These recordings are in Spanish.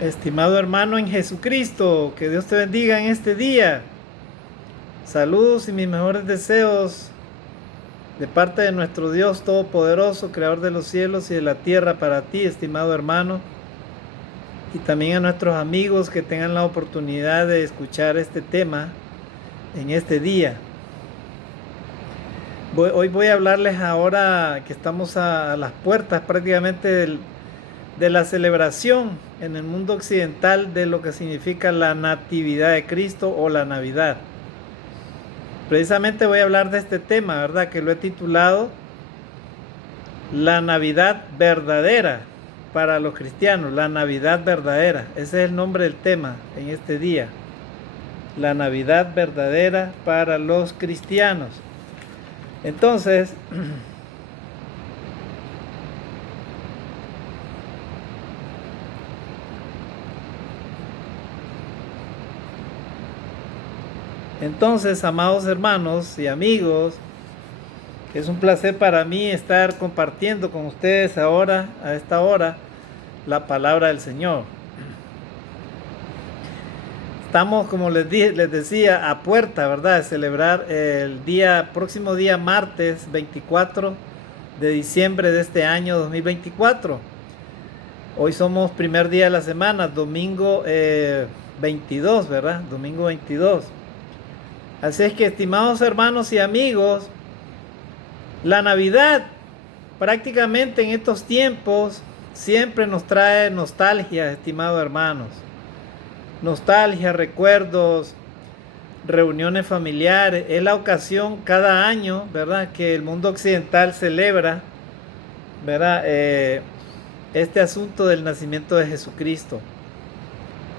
Estimado hermano en Jesucristo, que Dios te bendiga en este día. Saludos y mis mejores deseos de parte de nuestro Dios Todopoderoso, Creador de los cielos y de la tierra para ti, estimado hermano, y también a nuestros amigos que tengan la oportunidad de escuchar este tema en este día. Hoy voy a hablarles ahora que estamos a las puertas prácticamente de la celebración en el mundo occidental de lo que significa la Natividad de Cristo o la Navidad. Precisamente voy a hablar de este tema, ¿verdad? Que lo he titulado La Navidad verdadera para los cristianos, la Navidad verdadera. Ese es el nombre del tema en este día. La Navidad verdadera para los cristianos. Entonces, amados hermanos y amigos, es un placer para mí estar compartiendo con ustedes ahora, a esta hora, la palabra del Señor. Estamos, como les decía, a puerta, ¿verdad?, de celebrar el próximo día martes 24 de diciembre de este año 2024. Hoy somos primer día de la semana, domingo 22, ¿verdad? Domingo 22. Así es que, estimados hermanos y amigos, la Navidad prácticamente en estos tiempos siempre nos trae nostalgia, estimados hermanos. Nostalgia, recuerdos, reuniones familiares. Es la ocasión cada año, ¿verdad?, que el mundo occidental celebra, ¿verdad?, este asunto del nacimiento de Jesucristo.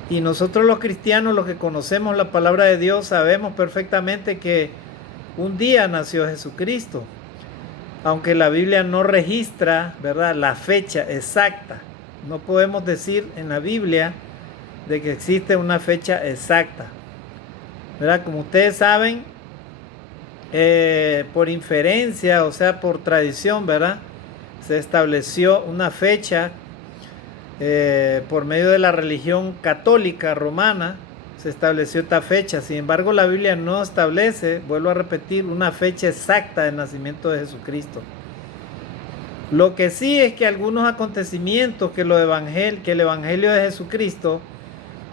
Y nosotros los cristianos, los que conocemos la palabra de Dios, sabemos perfectamente que un día nació Jesucristo. Aunque la Biblia no registra, ¿verdad?, la fecha exacta. No podemos decir en la Biblia de que existe una fecha exacta, ¿verdad? Como ustedes saben, por inferencia, o sea, por tradición, ¿verdad?, se estableció una fecha por medio de la religión católica romana. Se estableció esta fecha. Sin embargo, la Biblia no establece, vuelvo a repetir, una fecha exacta del nacimiento de Jesucristo. Lo que sí es que algunos acontecimientos que el Evangelio de Jesucristo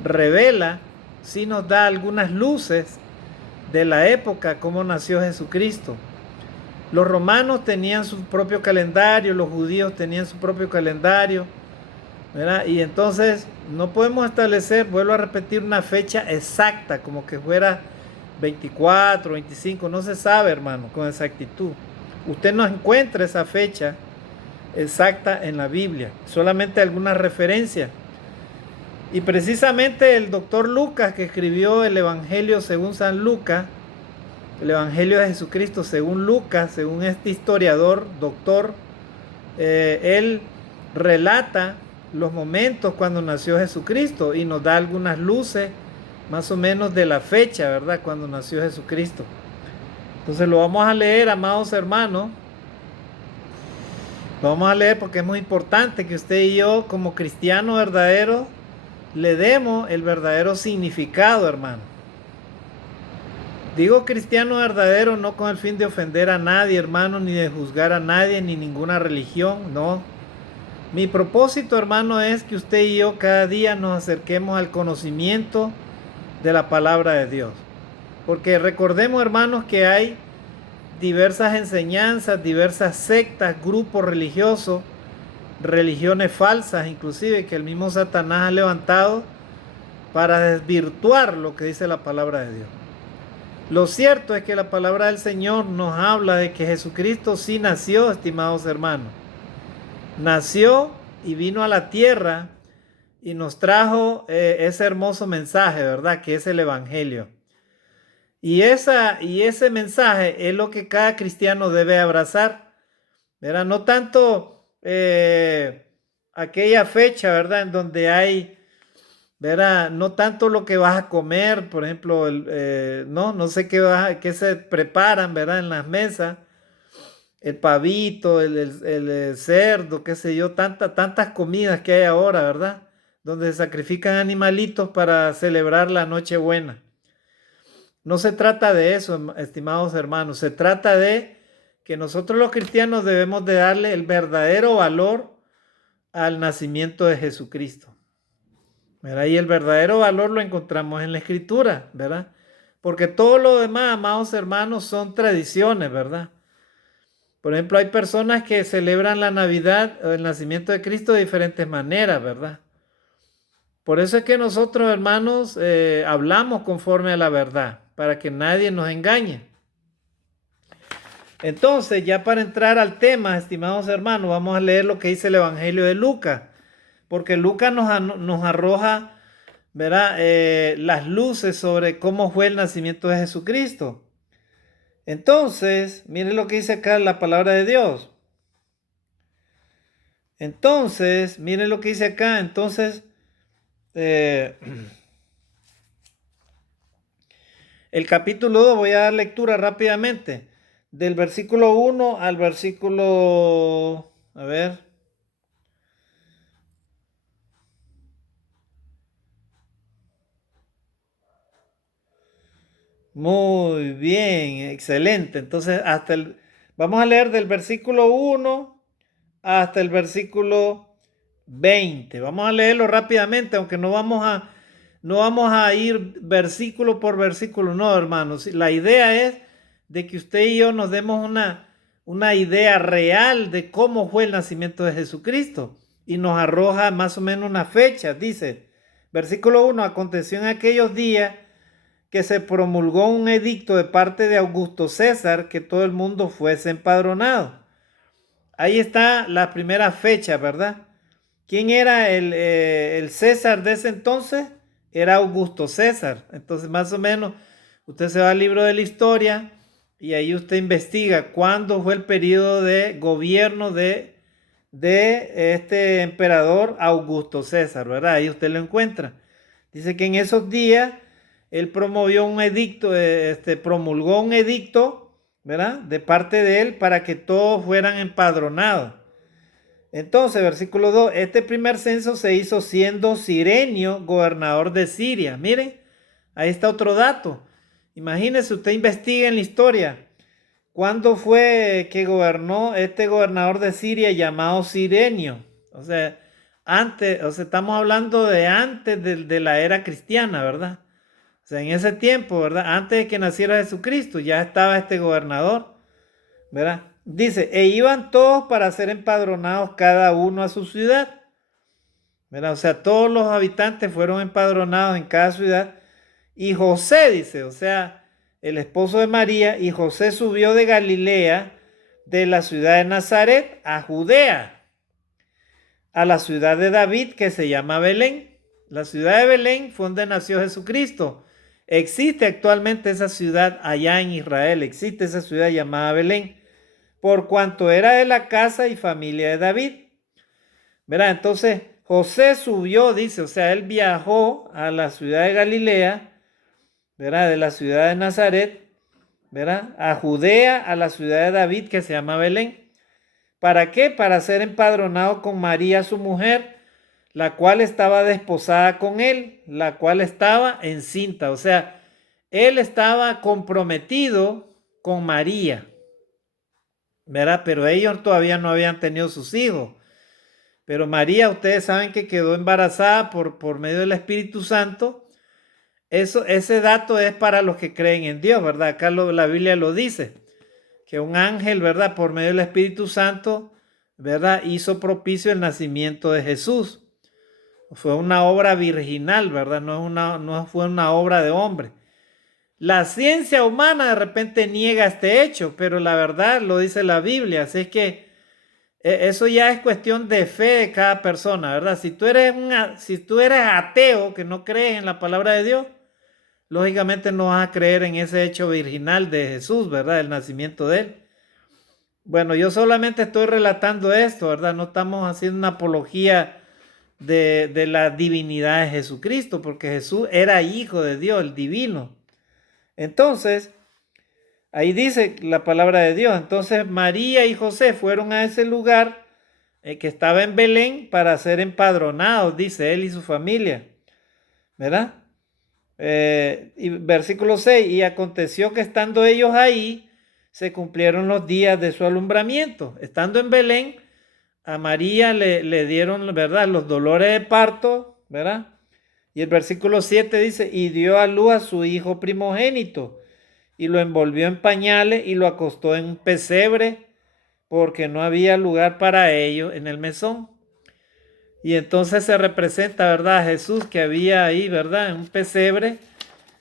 revela, sí nos da algunas luces de la época, cómo nació Jesucristo. Los romanos tenían su propio calendario, los judíos tenían su propio calendario, ¿verdad? Y entonces no podemos establecer, vuelvo a repetir, una fecha exacta, como que fuera 24, 25, no se sabe, hermano, con exactitud. Usted no encuentra esa fecha exacta en la Biblia, solamente algunas referencias. Y precisamente el doctor Lucas, que escribió el Evangelio según San Lucas, el Evangelio de Jesucristo según Lucas, según este historiador, doctor, él relata los momentos cuando nació Jesucristo y nos da algunas luces más o menos de la fecha, ¿verdad?, cuando nació Jesucristo. Entonces lo vamos a leer, amados hermanos. Lo vamos a leer porque es muy importante que usted y yo, como cristianos verdaderos, le demos el verdadero significado, hermano. Digo cristiano verdadero no con el fin de ofender a nadie, hermano, ni de juzgar a nadie, ni ninguna religión, no. Mi propósito, hermano, es que usted y yo cada día nos acerquemos al conocimiento de la palabra de Dios. Porque recordemos, hermanos, que hay diversas enseñanzas, diversas sectas, grupos religiosos, religiones falsas, inclusive, que el mismo Satanás ha levantado para desvirtuar lo que dice la palabra de Dios. Lo cierto es que la palabra del Señor nos habla de que Jesucristo sí nació, estimados hermanos. Nació y vino a la tierra y nos trajo ese hermoso mensaje, ¿verdad?, que es el Evangelio. Y ese mensaje es lo que cada cristiano debe abrazar, ¿verdad? No tanto aquella fecha, ¿verdad?, en donde hay, ¿verdad?, no tanto lo que vas a comer, por ejemplo, no sé qué se preparan, ¿verdad?, en las mesas, el pavito, el cerdo, qué sé yo, tantas comidas que hay ahora, ¿verdad? donde se sacrifican animalitos para celebrar la Nochebuena. No se trata de eso, estimados hermanos, se trata de que nosotros los cristianos debemos de darle el verdadero valor al nacimiento de Jesucristo, ¿verdad? Y el verdadero valor lo encontramos en la Escritura, ¿verdad? Porque todo lo demás, amados hermanos, son tradiciones, ¿verdad? Por ejemplo, hay personas que celebran la Navidad o el nacimiento de Cristo de diferentes maneras, ¿verdad? Por eso es que nosotros, hermanos, hablamos conforme a la verdad, para que nadie nos engañe. Entonces, ya para entrar al tema, estimados hermanos, vamos a leer lo que dice el Evangelio de Lucas, porque Lucas nos arroja, ¿verdad? Las luces sobre cómo fue el nacimiento de Jesucristo. Entonces, miren lo que dice acá la palabra de Dios. Entonces, miren lo que dice acá. Entonces, el capítulo 2, voy a dar lectura rápidamente. Del versículo 1 al versículo, a ver. Muy bien, excelente. Entonces, vamos a leer del versículo 1 hasta el versículo 20. Vamos a leerlo rápidamente, aunque no vamos a ir versículo por versículo, no, hermanos. La idea es de que usted y yo nos demos una idea real de cómo fue el nacimiento de Jesucristo y nos arroja más o menos una fecha. Dice, versículo 1, aconteció en aquellos días que se promulgó un edicto de parte de Augusto César que todo el mundo fuese empadronado. Ahí está la primera fecha, ¿verdad? ¿Quién era el César de ese entonces? Era Augusto César. Entonces, más o menos, usted se va al libro de la historia y ahí usted investiga cuándo fue el periodo de gobierno de este emperador Augusto César, ¿verdad? Ahí usted lo encuentra. Dice que en esos días él promovió un edicto, promulgó un edicto, ¿verdad? De parte de él para que todos fueran empadronados. Entonces, versículo 2, este primer censo se hizo siendo Cirenio gobernador de Siria. Miren, ahí está otro dato. Imagínese, usted investiga en la historia. ¿Cuándo fue que gobernó este gobernador de Siria llamado Cirenio? O sea, antes, o sea, estamos hablando de antes de la era cristiana, ¿verdad? O sea, en ese tiempo, ¿verdad? Antes de que naciera Jesucristo, ya estaba este gobernador, ¿verdad? Dice, e iban todos para ser empadronados cada uno a su ciudad, ¿verdad? O sea, todos los habitantes fueron empadronados en cada ciudad. Y José, dice, o sea, el esposo de María, y José subió de Galilea, de la ciudad de Nazaret, a Judea, a la ciudad de David, que se llama Belén. La ciudad de Belén fue donde nació Jesucristo. Existe actualmente esa ciudad allá en Israel, existe esa ciudad llamada Belén, por cuanto era de la casa y familia de David. ¿Verdad? Entonces, José subió, dice, o sea, él viajó a la ciudad de Galilea, ¿verdad? De la ciudad de Nazaret, ¿verdad? A Judea, a la ciudad de David, que se llama Belén. ¿Para qué? Para ser empadronado con María, su mujer, la cual estaba desposada con él, la cual estaba encinta. O sea, él estaba comprometido con María, ¿verdad? Pero ellos todavía no habían tenido sus hijos. Pero María, ustedes saben que quedó embarazada por medio del Espíritu Santo. Ese dato es para los que creen en Dios, ¿verdad? Acá la Biblia lo dice, que un ángel, ¿verdad? Por medio del Espíritu Santo, ¿verdad? Hizo propicio el nacimiento de Jesús. Fue una obra virginal, ¿verdad? No fue una obra de hombre. La ciencia humana de repente niega este hecho, pero la verdad lo dice la Biblia. Así es que eso ya es cuestión de fe de cada persona, ¿verdad? Si tú eres ateo, que no crees en la palabra de Dios, lógicamente no vas a creer en ese hecho virginal de Jesús, ¿verdad? El nacimiento de él. Bueno, yo solamente estoy relatando esto, ¿verdad? No estamos haciendo una apología de la divinidad de Jesucristo, porque Jesús era hijo de Dios, el divino. Entonces, ahí dice la palabra de Dios. Entonces, María y José fueron a ese lugar que estaba en Belén para ser empadronados, dice él y su familia, ¿verdad? Y versículo 6, y aconteció que estando ellos ahí, se cumplieron los días de su alumbramiento. Estando en Belén, a María le dieron, ¿verdad?, los dolores de parto, ¿verdad? Y el versículo 7 dice, y dio a luz a su hijo primogénito, y lo envolvió en pañales y lo acostó en un pesebre, porque no había lugar para ellos en el mesón. Y entonces se representa, ¿verdad?, a Jesús que había ahí, ¿verdad?, en un pesebre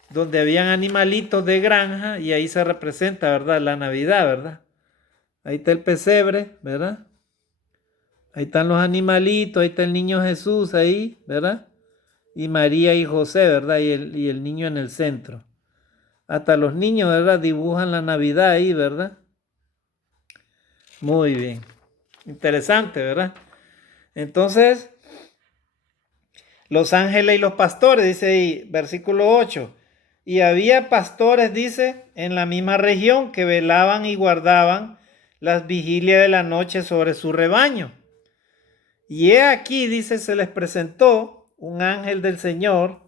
donde habían animalitos de granja, y ahí se representa, ¿verdad?, la Navidad, ¿verdad? Ahí está el pesebre, ¿verdad? Ahí están los animalitos, ahí está el niño Jesús ahí, ¿verdad? Y María y José, ¿verdad? Y el niño en el centro. Hasta los niños, ¿verdad?, dibujan la Navidad ahí, ¿verdad? Muy bien. Interesante, ¿verdad? Entonces, los ángeles y los pastores, dice ahí, versículo 8. Y había pastores, dice, en la misma región que velaban y guardaban las vigilias de la noche sobre su rebaño. Y he aquí, dice, se les presentó un ángel del Señor,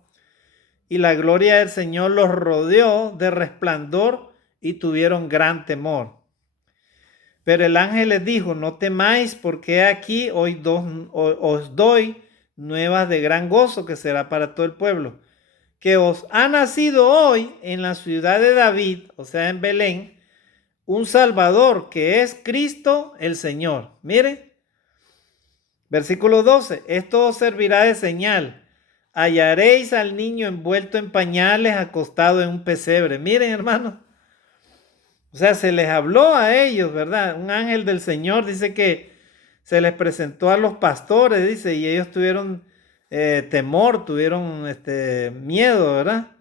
y la gloria del Señor los rodeó de resplandor y tuvieron gran temor. Pero el ángel les dijo, no temáis, porque aquí os doy nuevas de gran gozo, que será para todo el pueblo, que os ha nacido hoy en la ciudad de David, o sea, en Belén, un Salvador, que es Cristo el Señor. Mire, versículo 12, esto os servirá de señal. Hallaréis al niño envuelto en pañales, acostado en un pesebre. Miren, hermano. O sea, se les habló a ellos, ¿verdad? Un ángel del Señor dice que se les presentó a los pastores, dice, y ellos tuvieron temor, tuvieron miedo, ¿verdad?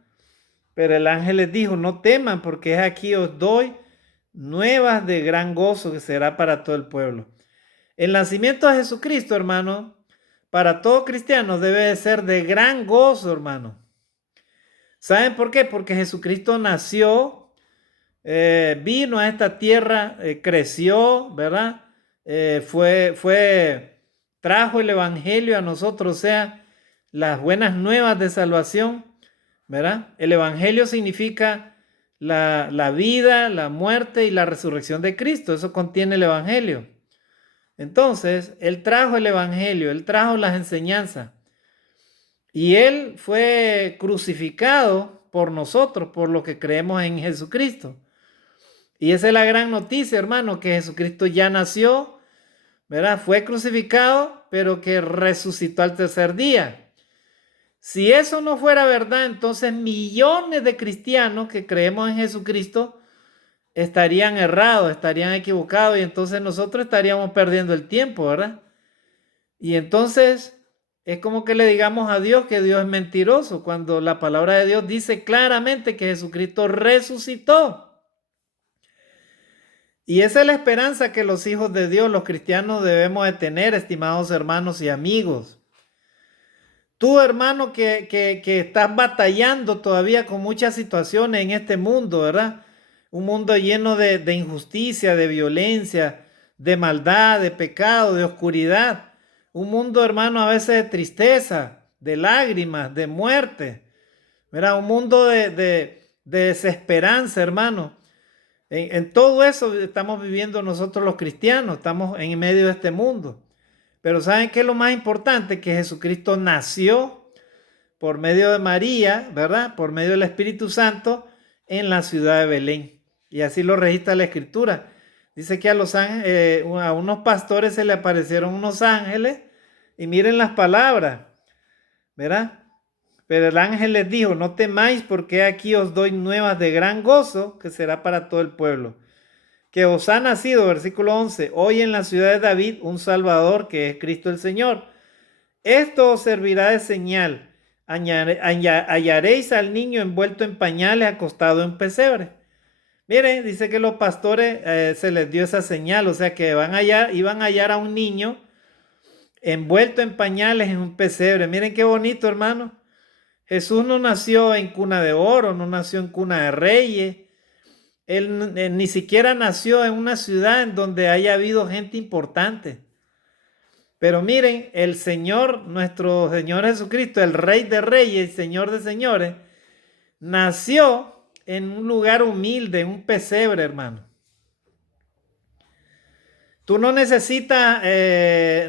Pero el ángel les dijo, no teman, porque es aquí os doy nuevas de gran gozo, que será para todo el pueblo. El nacimiento de Jesucristo, hermano, para todo cristiano debe de ser de gran gozo, hermano. ¿Saben por qué? Porque Jesucristo nació, vino a esta tierra, creció, ¿verdad? Trajo el evangelio a nosotros, o sea, las buenas nuevas de salvación, ¿verdad? El evangelio significa la vida, la muerte y la resurrección de Cristo. Eso contiene el evangelio. Entonces, Él trajo el evangelio, Él trajo las enseñanzas. Y Él fue crucificado por nosotros, por lo que creemos en Jesucristo. Y esa es la gran noticia, hermano, que Jesucristo ya nació, ¿verdad? Fue crucificado, pero que resucitó al tercer día. Si eso no fuera verdad, entonces millones de cristianos que creemos en Jesucristo estarían errados, estarían equivocados, y entonces nosotros estaríamos perdiendo el tiempo, ¿verdad? Y entonces es como que le digamos a Dios que Dios es mentiroso, cuando la palabra de Dios dice claramente que Jesucristo resucitó. Y esa es la esperanza que los hijos de Dios, los cristianos, debemos de tener, estimados hermanos y amigos. Tú, hermano, que estás batallando todavía con muchas situaciones en este mundo, ¿verdad? Un mundo lleno de injusticia, de violencia, de maldad, de pecado, de oscuridad. Un mundo, hermano, a veces de tristeza, de lágrimas, de muerte. ¿Verdad? Un mundo de desesperanza, hermano. En todo eso estamos viviendo nosotros los cristianos, estamos en medio de este mundo. Pero ¿saben qué es lo más importante? Que Jesucristo nació por medio de María, ¿verdad? Por medio del Espíritu Santo en la ciudad de Belén. Y así lo registra la Escritura. Dice que a unos pastores se le aparecieron unos ángeles, y miren las palabras, ¿verdad? Pero el ángel les dijo, no temáis, porque aquí os doy nuevas de gran gozo, que será para todo el pueblo. Que os ha nacido, versículo 11, hoy en la ciudad de David un Salvador, que es Cristo el Señor. Esto os servirá de señal. Hallaréis al niño envuelto en pañales, acostado en pesebre. Miren, dice que los pastores se les dio esa señal, o sea que iban a hallar a un niño envuelto en pañales en un pesebre. Miren qué bonito, hermano. Jesús no nació en cuna de oro, no nació en cuna de reyes. Él ni siquiera nació en una ciudad en donde haya habido gente importante. Pero miren, el Señor, nuestro Señor Jesucristo, el Rey de Reyes y Señor de Señores, nació en un lugar humilde, en un pesebre, hermano. Tú no necesitas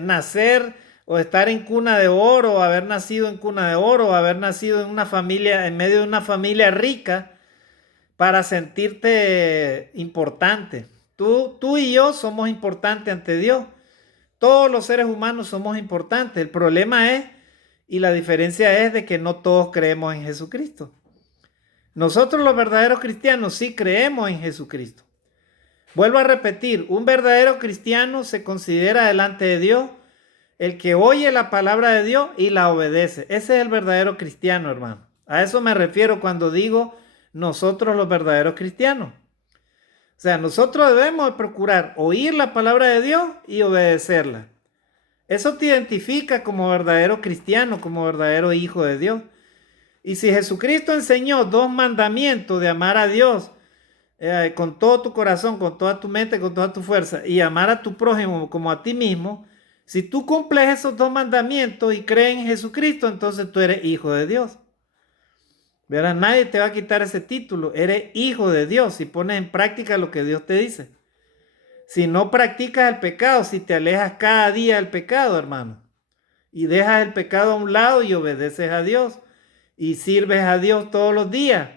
nacer o estar en cuna de oro, o haber nacido en cuna de oro, o haber nacido en una familia, en medio de una familia rica para sentirte importante. Tú y yo somos importantes ante Dios. Todos los seres humanos somos importantes. El problema es, y la diferencia es de que no todos creemos en Jesucristo. Nosotros los verdaderos cristianos sí creemos en Jesucristo. Vuelvo a repetir, un verdadero cristiano se considera delante de Dios el que oye la palabra de Dios y la obedece. Ese es el verdadero cristiano, hermano. A eso me refiero cuando digo nosotros los verdaderos cristianos. O sea, nosotros debemos de procurar oír la palabra de Dios y obedecerla. Eso te identifica como verdadero cristiano, como verdadero hijo de Dios. Y si Jesucristo enseñó 2 mandamientos de amar a Dios con todo tu corazón, con toda tu mente, con toda tu fuerza, y amar a tu prójimo como a ti mismo, si tú cumples esos 2 mandamientos y crees en Jesucristo, entonces tú eres hijo de Dios. ¿Verdad? Nadie te va a quitar ese título. Eres hijo de Dios si pones en práctica lo que Dios te dice. Si no practicas el pecado, si te alejas cada día del pecado, hermano, y dejas el pecado a un lado y obedeces a Dios y sirves a Dios todos los días,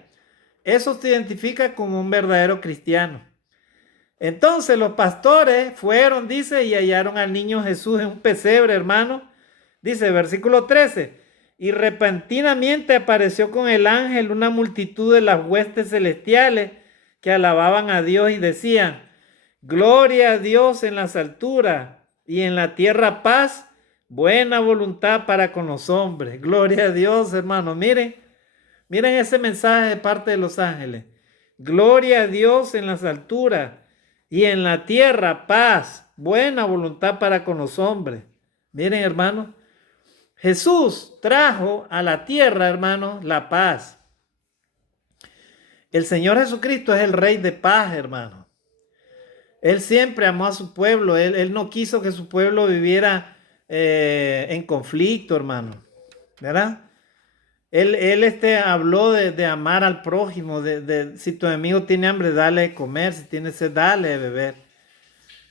eso te identifica como un verdadero cristiano. Entonces los pastores fueron, dice, y hallaron al niño Jesús en un pesebre, hermano. Dice, versículo 13, y repentinamente apareció con el ángel una multitud de las huestes celestiales que alababan a Dios y decían, gloria a Dios en las alturas y en la tierra paz, buena voluntad para con los hombres. Gloria a Dios, hermano. Miren ese mensaje de parte de los ángeles. Gloria a Dios en las alturas y en la tierra paz, buena voluntad para con los hombres. Miren, hermano, Jesús trajo a la tierra, hermano, la paz. El Señor Jesucristo es el Rey de paz, hermano. Él siempre amó a su pueblo. Él no quiso que su pueblo viviera en conflicto, hermano. ¿Verdad? Él habló de amar al prójimo, si tu enemigo tiene hambre, dale de comer, si tiene sed, dale de beber.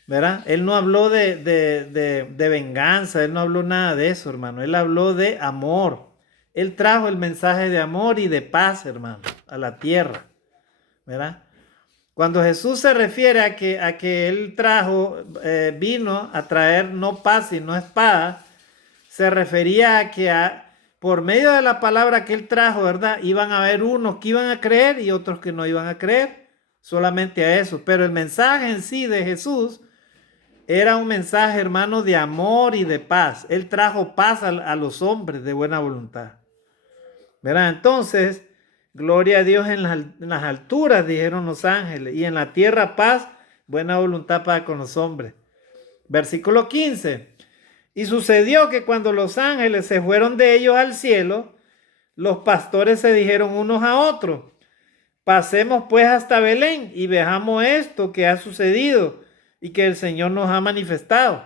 ¿Verdad? Él no habló de venganza, él no habló nada de eso, hermano. Él habló de amor. Él trajo el mensaje de amor y de paz, hermano, a la tierra. ¿Verdad? Cuando Jesús se refiere a que Él vino a traer no paz y no espada, se refería a que por medio de la palabra que Él trajo, ¿verdad? Iban a haber unos que iban a creer y otros que no iban a creer, solamente a eso. Pero el mensaje en sí de Jesús era un mensaje, hermano, de amor y de paz. Él trajo paz a los hombres de buena voluntad. ¿Verdad? Entonces, gloria a Dios en las alturas, dijeron los ángeles, y en la tierra paz, buena voluntad para con los hombres. Versículo 15. Y sucedió que cuando los ángeles se fueron de ellos al cielo, los pastores se dijeron unos a otros, pasemos pues hasta Belén y veamos esto que ha sucedido y que el Señor nos ha manifestado.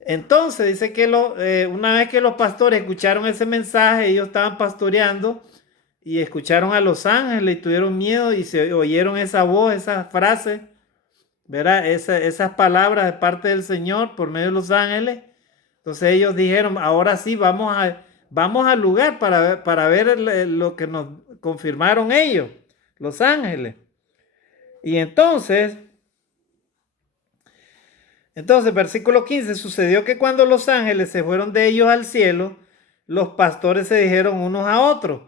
Entonces dice que una vez que los pastores escucharon ese mensaje, ellos estaban pastoreando y escucharon a los ángeles y tuvieron miedo y se oyeron esa voz, esa frase, ¿verdad? Esas palabras de parte del Señor por medio de los ángeles. Entonces ellos dijeron, ahora sí, vamos al lugar para ver lo que nos confirmaron ellos, los ángeles. Y entonces, versículo 15, sucedió que cuando los ángeles se fueron de ellos al cielo, los pastores se dijeron unos a otros,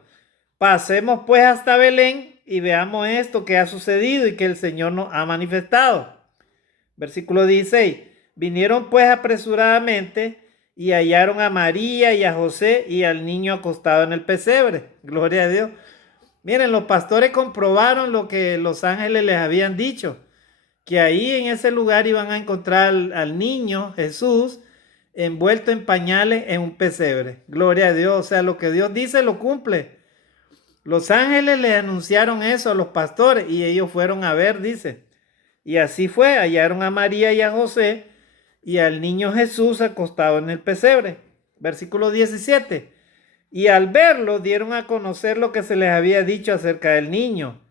pasemos pues hasta Belén y veamos esto que ha sucedido y que el Señor nos ha manifestado. Versículo 16, vinieron pues apresuradamente y hallaron a María y a José y al niño acostado en el pesebre. Gloria a Dios. Miren, los pastores comprobaron lo que los ángeles les habían dicho, que ahí en ese lugar iban a encontrar al niño Jesús envuelto en pañales en un pesebre. Gloria a Dios. O sea, lo que Dios dice lo cumple. Los ángeles les anunciaron eso a los pastores y ellos fueron a ver, dice. Y así fue, hallaron a María y a José y al niño Jesús acostado en el pesebre. Versículo 17. Y al verlo dieron a conocer lo que se les había dicho acerca del niño.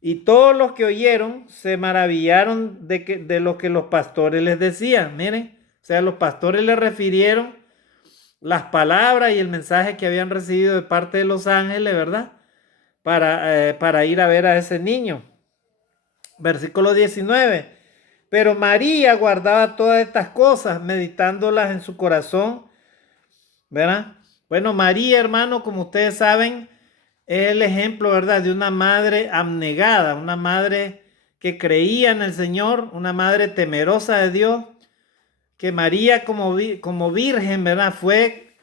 Y todos los que oyeron se maravillaron de lo que los pastores les decían. Miren, o sea, los pastores les refirieron las palabras y el mensaje que habían recibido de parte de los ángeles, ¿verdad? Para ir a ver a ese niño. Versículo 19. Pero María guardaba todas estas cosas, meditándolas en su corazón, ¿verdad? Bueno, María, hermano, como ustedes saben, es el ejemplo, ¿verdad?, de una madre abnegada, una madre que creía en el Señor, una madre temerosa de Dios, que María como virgen, ¿verdad?, fue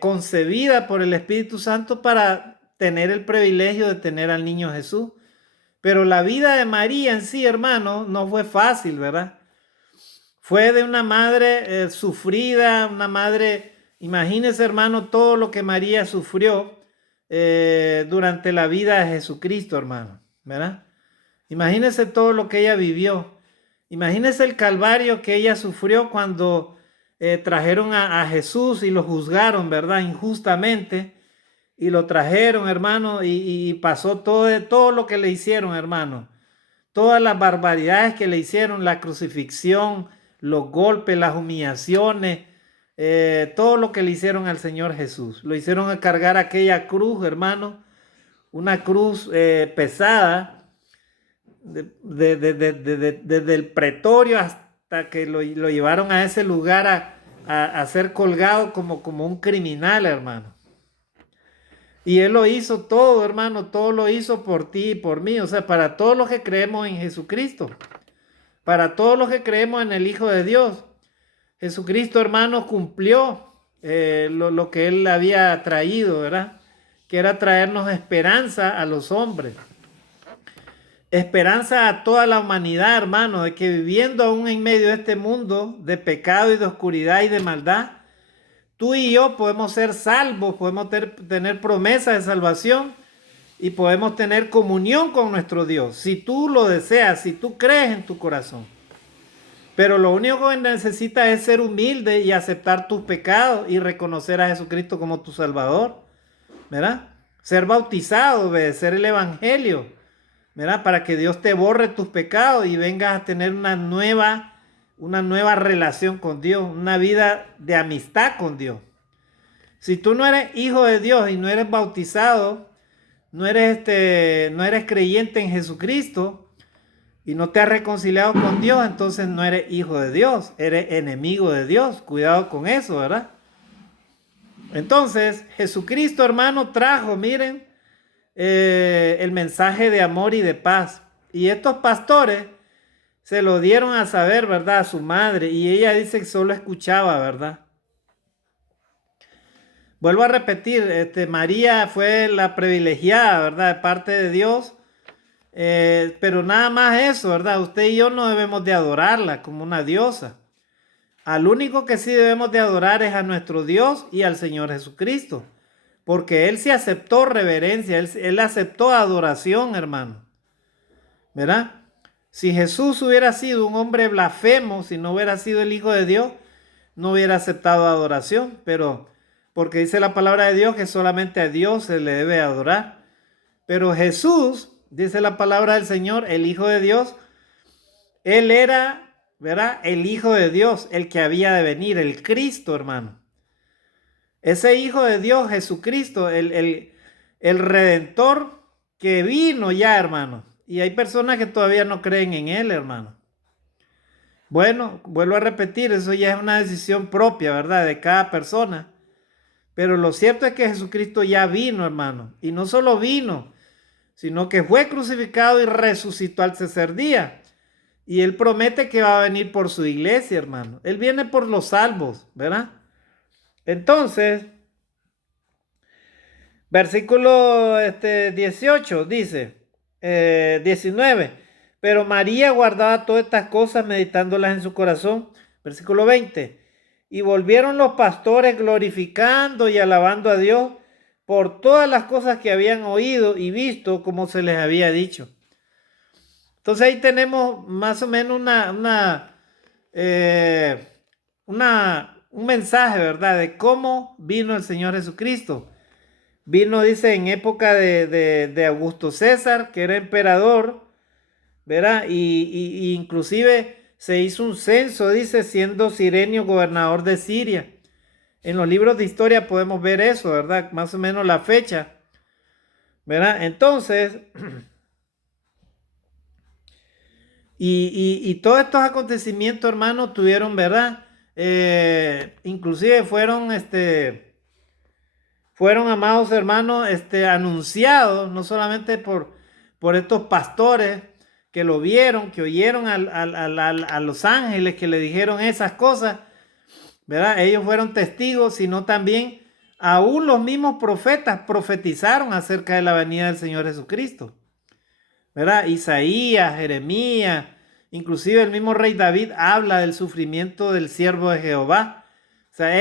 concebida por el Espíritu Santo para tener el privilegio de tener al niño Jesús. Pero la vida de María en sí, hermano, no fue fácil, ¿verdad? Fue de una madre sufrida, una madre, imagínese, hermano, todo lo que María sufrió durante la vida de Jesucristo, hermano, ¿verdad? Imagínese todo lo que ella vivió. Imagínese el calvario que ella sufrió cuando trajeron a Jesús y lo juzgaron, ¿verdad? Injustamente. Y lo trajeron, hermano, y pasó todo lo que le hicieron, hermano. Todas las barbaridades que le hicieron, la crucifixión, los golpes, las humillaciones, todo lo que le hicieron al Señor Jesús. Lo hicieron a cargar aquella cruz, hermano, una cruz pesada, desde el pretorio hasta que lo llevaron a ese lugar a ser colgado como un criminal, hermano. Y Él lo hizo todo, hermano, todo lo hizo por ti y por mí, o sea, para todos los que creemos en Jesucristo, para todos los que creemos en el Hijo de Dios. Jesucristo, hermano, cumplió lo que Él había traído, ¿verdad? Que era traernos esperanza a los hombres. Esperanza a toda la humanidad, hermano, de que viviendo aún en medio de este mundo de pecado y de oscuridad y de maldad, tú y yo podemos ser salvos, podemos tener promesa de salvación y podemos tener comunión con nuestro Dios. Si tú lo deseas, si tú crees en tu corazón. Pero lo único que necesitas es ser humilde y aceptar tus pecados y reconocer a Jesucristo como tu Salvador, ¿verdad? Ser bautizado, obedecer el Evangelio, ¿verdad? Para que Dios te borre tus pecados y vengas a tener una nueva relación con Dios, una vida de amistad con Dios. Si tú no eres hijo de Dios y no eres bautizado, no eres creyente en Jesucristo y no te has reconciliado con Dios, entonces no eres hijo de Dios, eres enemigo de Dios. Cuidado con eso, ¿verdad? Entonces, Jesucristo, hermano, trajo, miren, el mensaje de amor y de paz. Y estos pastores se lo dieron a saber, ¿verdad?, a su madre. Y ella dice que solo escuchaba, ¿verdad? Vuelvo a repetir, María fue la privilegiada, ¿verdad?, de parte de Dios. Pero nada más eso, ¿verdad? Usted y yo no debemos de adorarla como una diosa. Al único que sí debemos de adorar es a nuestro Dios y al Señor Jesucristo. Porque Él sí aceptó reverencia, Él aceptó adoración, hermano. ¿Verdad? Si Jesús hubiera sido un hombre blasfemo, si no hubiera sido el Hijo de Dios, no hubiera aceptado adoración. Pero porque dice la palabra de Dios que solamente a Dios se le debe adorar. Pero Jesús, dice la palabra del Señor, el Hijo de Dios, Él era, ¿verdad?, el Hijo de Dios, el que había de venir, el Cristo, hermano. Ese Hijo de Dios, Jesucristo, el Redentor que vino ya, hermano. Y hay personas que todavía no creen en Él, hermano. Bueno, vuelvo a repetir, eso ya es una decisión propia, ¿verdad?, de cada persona. Pero lo cierto es que Jesucristo ya vino, hermano. Y no solo vino, sino que fue crucificado y resucitó al tercer día. Y Él promete que va a venir por su iglesia, hermano. Él viene por los salvos, ¿verdad? Entonces, versículo 18 dice, 19, pero María guardaba todas estas cosas meditándolas en su corazón. Versículo 20, y volvieron los pastores glorificando y alabando a Dios por todas las cosas que habían oído y visto como se les había dicho. Entonces ahí tenemos más o menos eh, un mensaje, ¿verdad? De cómo vino el Señor Jesucristo. Vino, dice, en época de Augusto César, que era emperador, ¿verdad? Y inclusive se hizo un censo, dice, siendo Cirenio gobernador de Siria. En los libros de historia podemos ver eso, ¿verdad? Más o menos la fecha, ¿verdad? Entonces, y todos estos acontecimientos, hermanos, tuvieron, ¿verdad? Inclusive fueron, amados hermanos, anunciados, no solamente por estos pastores que lo vieron, que oyeron a los ángeles que le dijeron esas cosas, ¿verdad? Ellos fueron testigos, sino también aún los mismos profetas profetizaron acerca de la venida del Señor Jesucristo, ¿verdad? Isaías, Jeremías, inclusive el mismo rey David habla del sufrimiento del siervo de Jehová. O sea,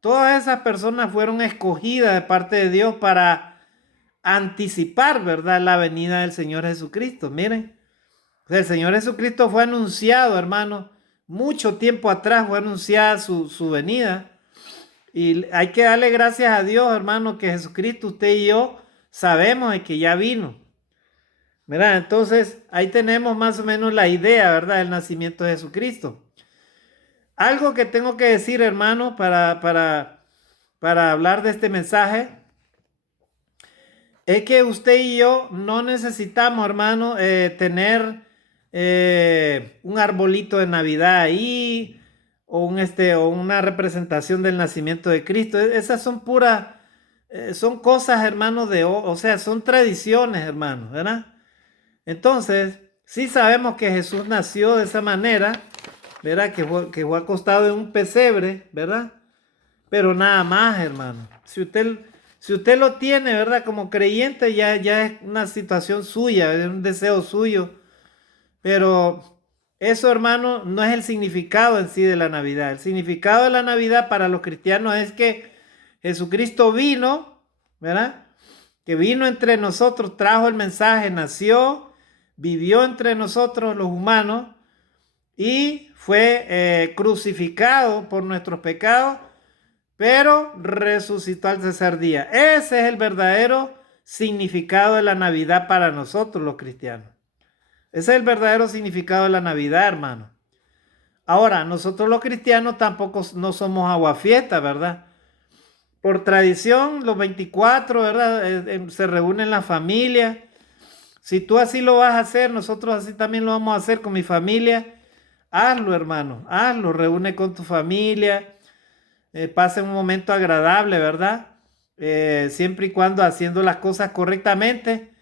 todas esas personas fueron escogidas de parte de Dios para anticipar, ¿verdad?, la venida del Señor Jesucristo. Miren, o sea, el Señor Jesucristo fue anunciado, hermano, mucho tiempo atrás fue anunciada su venida. Y hay que darle gracias a Dios, hermano, que Jesucristo, usted y yo, sabemos de que ya vino, ¿verdad? Entonces, ahí tenemos más o menos la idea, ¿verdad?, del nacimiento de Jesucristo. Algo que tengo que decir, hermano, para hablar de este mensaje, es que usted y yo no necesitamos, hermano, tener un arbolito de Navidad ahí o una representación del nacimiento de Cristo. Esas son puras, son cosas, hermano, o sea, son tradiciones, hermano, ¿verdad? Entonces, sí sabemos que Jesús nació de esa manera, ¿verdad? Que fue acostado en un pesebre, ¿verdad? Pero nada más, hermano. Si usted lo tiene, ¿verdad? Como creyente, ya es una situación suya, es un deseo suyo. Pero eso, hermano, no es el significado en sí de la Navidad. El significado de la Navidad para los cristianos es que Jesucristo vino, ¿verdad? Que vino entre nosotros, trajo el mensaje, nació, vivió entre nosotros los humanos y fue crucificado por nuestros pecados, pero resucitó al tercer día. Ese es el verdadero significado de la Navidad para nosotros los cristianos. Ese es el verdadero significado de la Navidad, hermano. Ahora, nosotros los cristianos tampoco no somos aguafiestas, ¿verdad? Por tradición, los 24, ¿verdad? Se reúnen las familias. Si tú así lo vas a hacer, nosotros así también lo vamos a hacer con mi familia. Hazlo, hermano, hazlo, reúne con tu familia, pase un momento agradable, ¿verdad? Siempre y cuando haciendo las cosas correctamente.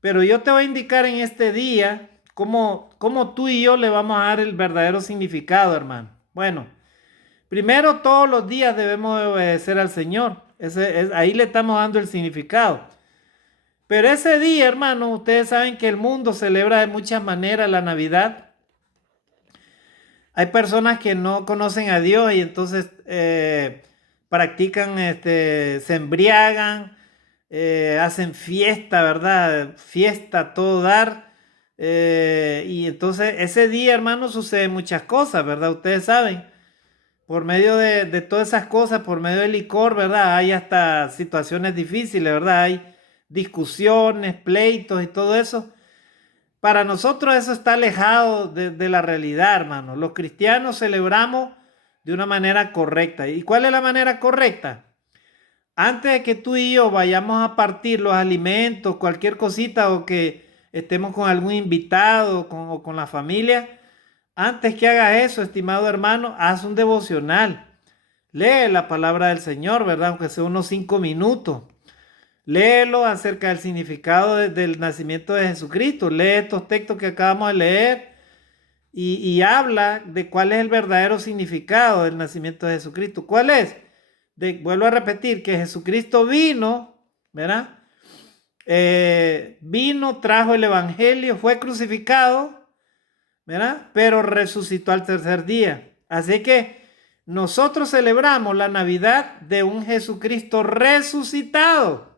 Pero yo te voy a indicar en este día cómo tú y yo le vamos a dar el verdadero significado, hermano. Bueno, primero todos los días debemos de obedecer al Señor. Ahí le estamos dando el significado. Pero ese día, hermano, ustedes saben que el mundo celebra de muchas maneras la Navidad. Hay personas que no conocen a Dios y entonces practican, se embriagan, hacen fiesta, ¿verdad? Fiesta a todo dar. Y entonces ese día, hermano, suceden muchas cosas, ¿verdad? Ustedes saben, por medio de todas esas cosas, por medio del licor, ¿verdad? Hay hasta situaciones difíciles, ¿verdad? Hay discusiones, pleitos y todo eso. Para nosotros eso está alejado de la realidad, hermano. Los cristianos celebramos de una manera correcta. ¿Y cuál es la manera correcta? Antes de que tú y yo vayamos a partir los alimentos, cualquier cosita o que estemos con algún invitado o con la familia, antes que hagas eso, estimado hermano, haz un devocional. Lee la palabra del Señor, ¿verdad? Aunque sea unos 5 minutos. Léelo acerca del significado del nacimiento de Jesucristo. Lee estos textos que acabamos de leer y habla de cuál es el verdadero significado del nacimiento de Jesucristo. ¿Cuál es? Vuelvo a repetir que Jesucristo vino, ¿verdad? Vino, trajo el evangelio, fue crucificado, ¿verdad? Pero resucitó al tercer día. Así que nosotros celebramos la Navidad de un Jesucristo resucitado.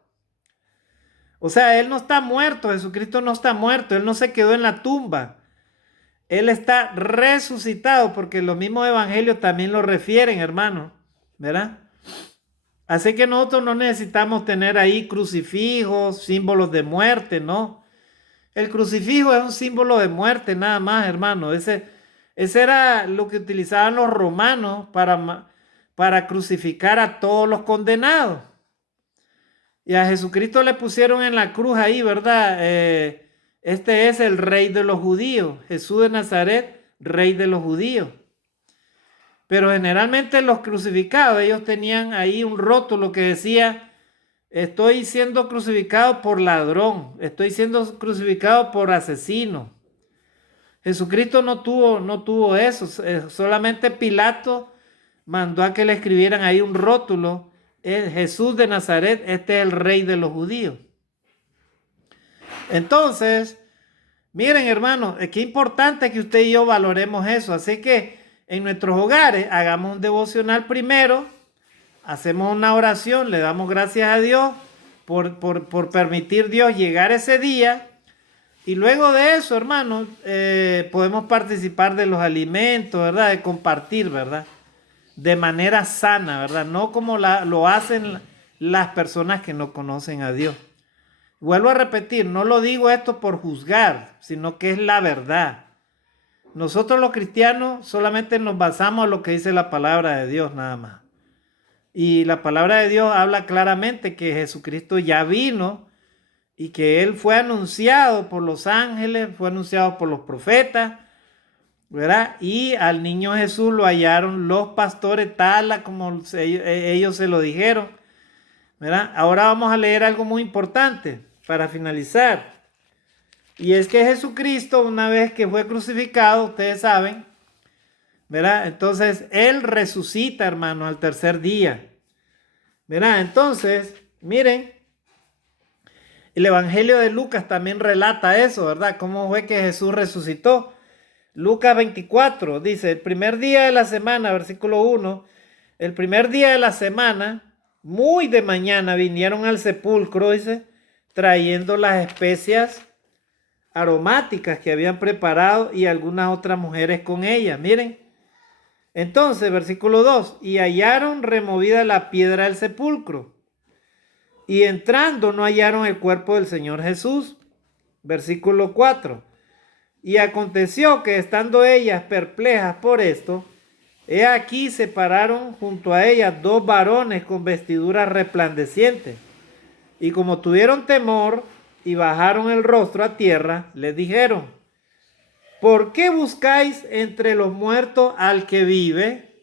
O sea, Él no está muerto, Jesucristo no está muerto, Él no se quedó en la tumba. Él está resucitado, porque los mismos evangelios también lo refieren, hermano, ¿verdad? Así que nosotros no necesitamos tener ahí crucifijos, símbolos de muerte, ¿no? El crucifijo es un símbolo de muerte nada más, hermano. Ese era lo que utilizaban los romanos para crucificar a todos los condenados. Y a Jesucristo le pusieron en la cruz ahí, ¿verdad? Este es el rey de los judíos, Jesús de Nazaret, rey de los judíos. Pero generalmente los crucificados, ellos tenían ahí un rótulo que decía: estoy siendo crucificado por ladrón, estoy siendo crucificado por asesino. Jesucristo no tuvo eso, solamente Pilato mandó a que le escribieran ahí un rótulo: Jesús de Nazaret, este es el rey de los judíos. Entonces, miren, hermanos, qué importante que usted y yo valoremos eso. Así que en nuestros hogares hagamos un devocional primero, hacemos una oración, le damos gracias a Dios por permitir Dios llegar ese día. Y luego de eso, hermanos, podemos participar de los alimentos, ¿verdad? De compartir, ¿verdad? De manera sana, ¿verdad? No como lo hacen las personas que no conocen a Dios. Vuelvo a repetir, no lo digo esto por juzgar, sino que es la verdad. Nosotros los cristianos solamente nos basamos en lo que dice la palabra de Dios, nada más. Y la palabra de Dios habla claramente que Jesucristo ya vino y que Él fue anunciado por los ángeles, fue anunciado por los profetas, ¿verdad? Y al niño Jesús lo hallaron los pastores tal como ellos se lo dijeron, ¿verdad? Ahora vamos a leer algo muy importante para finalizar. Y es que Jesucristo, una vez que fue crucificado, ustedes saben, ¿verdad? Entonces Él resucita, hermano, al tercer día, ¿verdad? Entonces, miren, el Evangelio de Lucas también relata eso, ¿verdad? Cómo fue que Jesús resucitó. Lucas 24 dice: el primer día de la semana, versículo 1, el primer día de la semana, muy de mañana, vinieron al sepulcro, dice, trayendo las especias aromáticas que habían preparado y algunas otras mujeres con ellas. Miren, entonces, versículo 2, y hallaron removida la piedra del sepulcro, y entrando no hallaron el cuerpo del Señor Jesús. Versículo 4, y aconteció que estando ellas perplejas por esto, he aquí se pararon junto a ellas dos varones con vestiduras resplandecientes, y como tuvieron temor y bajaron el rostro a tierra, les dijeron: ¿por qué buscáis entre los muertos al que vive?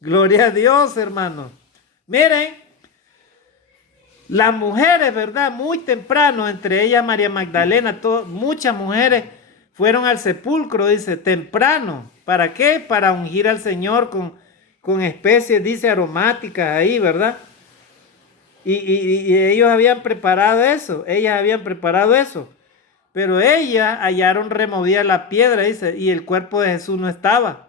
Gloria a Dios, hermanos. Miren, las mujeres, ¿verdad? Muy temprano, entre ellas María Magdalena, muchas mujeres fueron al sepulcro, dice, temprano. ¿Para qué? Para ungir al Señor con especies, dice, aromáticas ahí, ¿verdad? Y ellos habían preparado eso, ellas habían preparado eso. Pero ellas hallaron removida la piedra, dice, y el cuerpo de Jesús no estaba.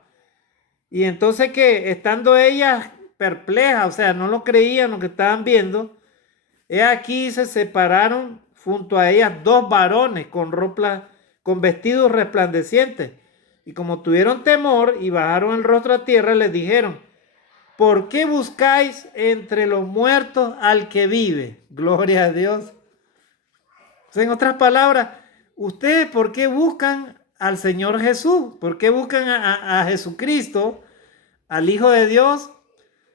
Y entonces que estando ellas perplejas, o sea, no lo creían lo que estaban viendo, he aquí se separaron junto a ellas dos varones con vestidos resplandecientes. Y como tuvieron temor y bajaron el rostro a tierra, les dijeron: ¿por qué buscáis entre los muertos al que vive? Gloria a Dios. O sea, en otras palabras, ¿ustedes por qué buscan al Señor Jesús? ¿Por qué buscan a Jesucristo, al Hijo de Dios,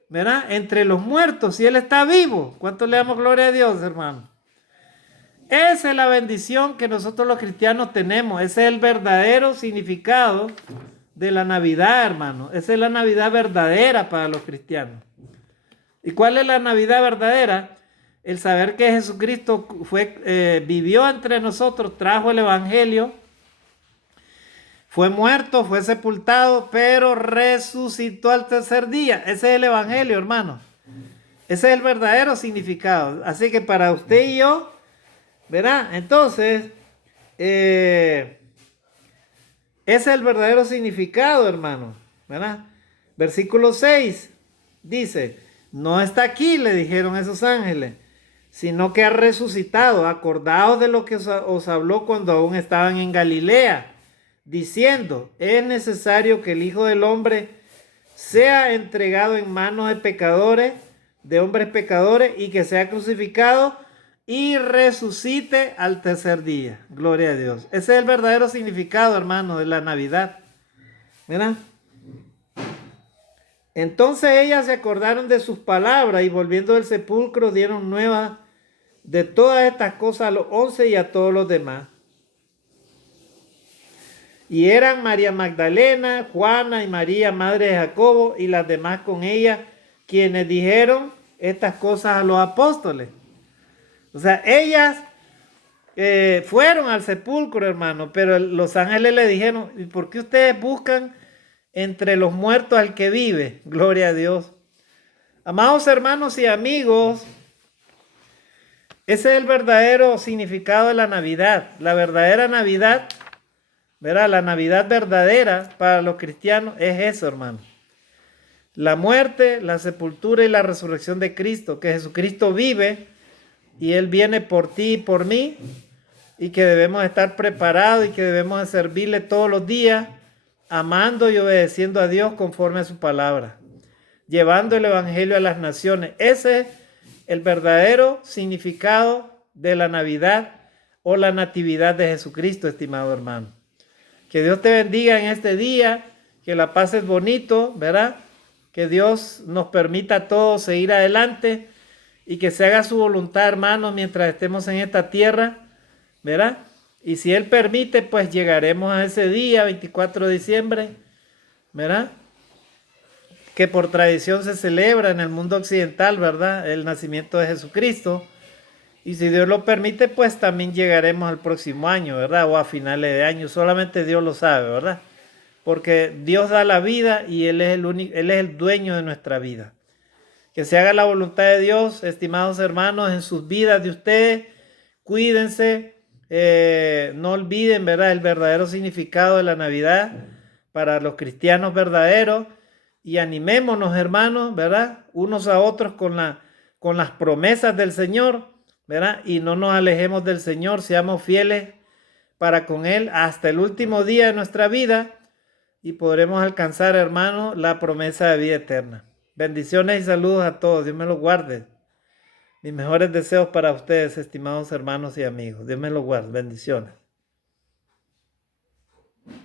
¿verdad? Entre los muertos, si Él está vivo. ¿Cuánto le damos gloria a Dios, hermano? Esa es la bendición que nosotros los cristianos tenemos. Ese es el verdadero significado de la Navidad, hermano. Esa es la Navidad verdadera para los cristianos. ¿Y cuál es la Navidad verdadera? El saber que Jesucristo vivió entre nosotros, trajo el Evangelio, fue muerto, fue sepultado, pero resucitó al tercer día. Ese es el Evangelio, hermano. Ese es el verdadero significado. Así que para usted y yo, ¿verdad? Entonces, ese es el verdadero significado, hermano, ¿verdad? Versículo 6 dice: no está aquí, le dijeron esos ángeles, sino que ha resucitado. Acordaos de lo que os habló cuando aún estaban en Galilea, diciendo, es necesario que el Hijo del Hombre sea entregado en manos de pecadores, de hombres pecadores, y que sea crucificado y resucite al tercer día. Gloria a Dios. Ese es el verdadero significado, hermano, de la Navidad. ¿Verdad? Entonces ellas se acordaron de sus palabras y volviendo del sepulcro dieron nuevas de todas estas cosas a los 11 y a todos los demás. Y eran María Magdalena, Juana y María, madre de Jacobo, y las demás con ella, quienes dijeron estas cosas a los apóstoles. O sea, ellas fueron al sepulcro, hermano, pero los ángeles le dijeron, ¿y por qué ustedes buscan entre los muertos al que vive? Gloria a Dios. Amados hermanos y amigos, ese es el verdadero significado de la Navidad. La verdadera Navidad, ¿verdad? La Navidad verdadera para los cristianos es eso, hermano. La muerte, la sepultura y la resurrección de Cristo, que Jesucristo vive y Él viene por ti y por mí, y que debemos estar preparados y que debemos de servirle todos los días, amando y obedeciendo a Dios conforme a su palabra, llevando el evangelio a las naciones. Ese es el verdadero significado de la Navidad o la natividad de Jesucristo, estimado hermano. Que Dios te bendiga en este día, que la pases bonito, ¿verdad? Que Dios nos permita a todos seguir adelante y que se haga su voluntad, hermanos, mientras estemos en esta tierra, ¿verdad? Y si Él permite, pues llegaremos a ese día, 24 de diciembre, ¿verdad? Que por tradición se celebra en el mundo occidental, ¿verdad? El nacimiento de Jesucristo. Y si Dios lo permite, pues también llegaremos al próximo año, ¿verdad? O a finales de año. Solamente Dios lo sabe, ¿verdad? Porque Dios da la vida y Él es el dueño de nuestra vida. Que se haga la voluntad de Dios, estimados hermanos, en sus vidas de ustedes. Cuídense. No olviden, ¿verdad? El verdadero significado de la Navidad para los cristianos verdaderos. Y animémonos, hermanos, ¿verdad? Unos a otros con las promesas del Señor, ¿verdad? Y no nos alejemos del Señor, seamos fieles para con Él hasta el último día de nuestra vida y podremos alcanzar, hermanos, la promesa de vida eterna. Bendiciones y saludos a todos. Dios me los guarde. Mis mejores deseos para ustedes, estimados hermanos y amigos. Dios me los guarde. Bendiciones.